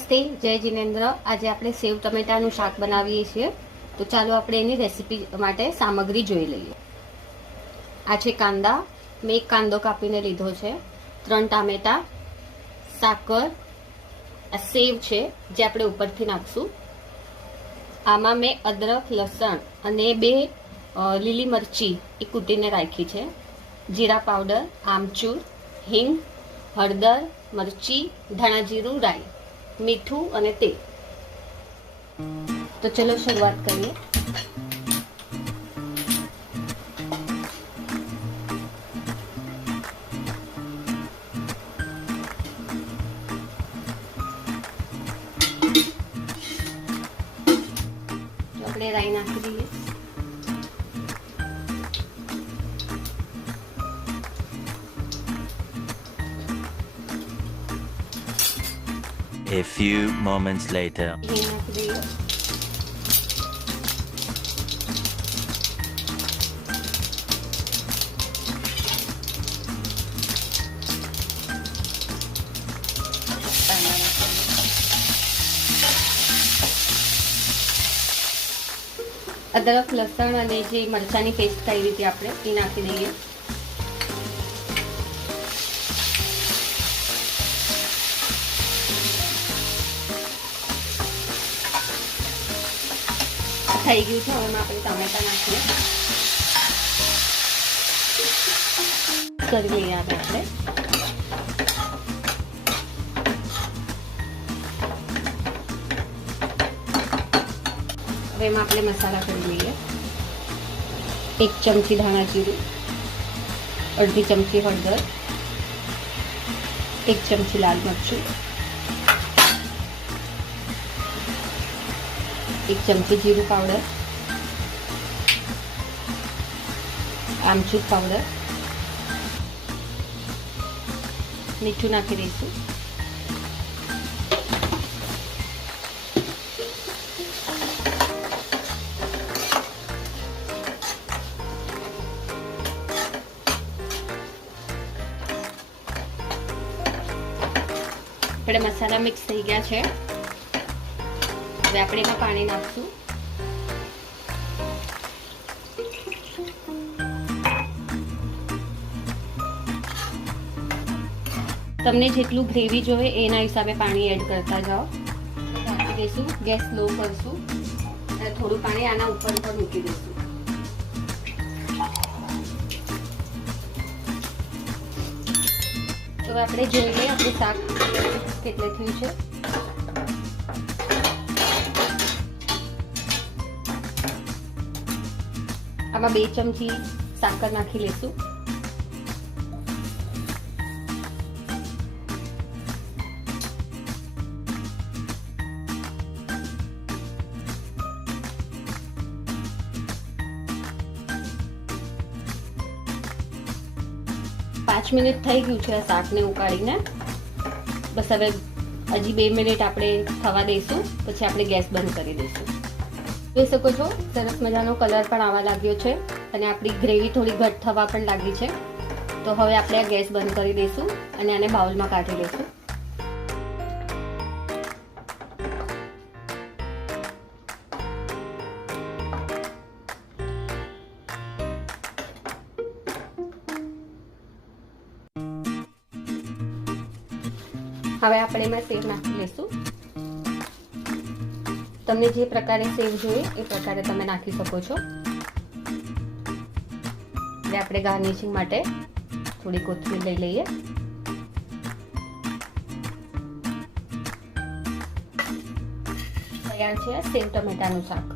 નમસ્તે, જય જિનેન્દ્ર। આજે આપણે સેવ ટમેટાનું શાક બનાવીએ છીએ। તો ચાલો આપણે એની રેસીપી માટે સામગ્રી જોઈ લઈએ। આ છે કાંદા, મેં એક કાંદો કાપીને લીધો છે, 3 ટામેટા, સાકર, આ સેવ છે જે આપણે ઉપરથી નાખશું। આમાં મેં અદરક, લસણ અને 2 લીલી મરચી એ કૂટીને રાખી છે, જીરા પાવડર, આમચૂર, હિંગ, હળદર, મરચી, ધાણા જીરું, રાઈ, મીઠું અને તેલ। તો ચલો શરૂઆત કરીએ। આપણે રાઈ નાખી દઈએ। A few moments later. અદરક, લસણ અને જે મરચાની પેસ્ટ કરી હતી આપણે એ નાખી દઈએ। થઈ ગયું છે, હવે આપણે ટામેટા નાખીએ, કરી લઈએ આપણે। હવે એમાં આપણે મસાલા કરી લઈએ। 1 ચમચી ધાણા જીરું, અડધી ચમચી હળદર, 1 ચમચી લાલ મરચું, 1 ચમચી જીરું પાવડર, આમચૂર પાવડર, મીઠું નાખી દઈશું। આપણે મસાલા મિક્સ થઈ ગયા છે, હવે આપણે એમાં પાણી નાખશું। તમને જેટલું ગ્રેવી જોઈએ એના હિસાબે પાણી એડ કરતા જાઓ। નાખી દઈશું, ગેસ સ્લો કરશું અને થોડું પાણી આના ઉપર મૂકી દઈશું। તો આપણે જોઈ લઈએ આપણું શાક કેટલે થયું છે। આમાં 2 ચમચી સાકર નાખી લઈશું। પાંચ મિનિટ થઈ ગયું છે આ શાકને ઉકાળીને, બસ હવે હજી 2 મિનિટ આપણે થવા દઈશું, પછી આપણે ગેસ બંધ કરી દઈશું। જોઈ શકો છો સરસ મજાનો કલર પણ આવવા લાગ્યો છે અને આપણી ગ્રેવી થોડી ઘટ થવા પણ લાગી છે। તો હવે આપણે આ ગેસ બંધ કરી દઈશું અને આને બાઉલમાં કાઢી લઈશું। હવે આપણે એમાં સેવ નાખી લઈશું। તમને જે પ્રકારે સેવ જોઈએ એ પ્રકારે તમે નાખી શકો છો। હવે આપણે ગાર્નિશિંગ માટે થોડી કોથમીર લઈ લઈએ। તૈયાર છે સેવ ટમેટાનું શાક।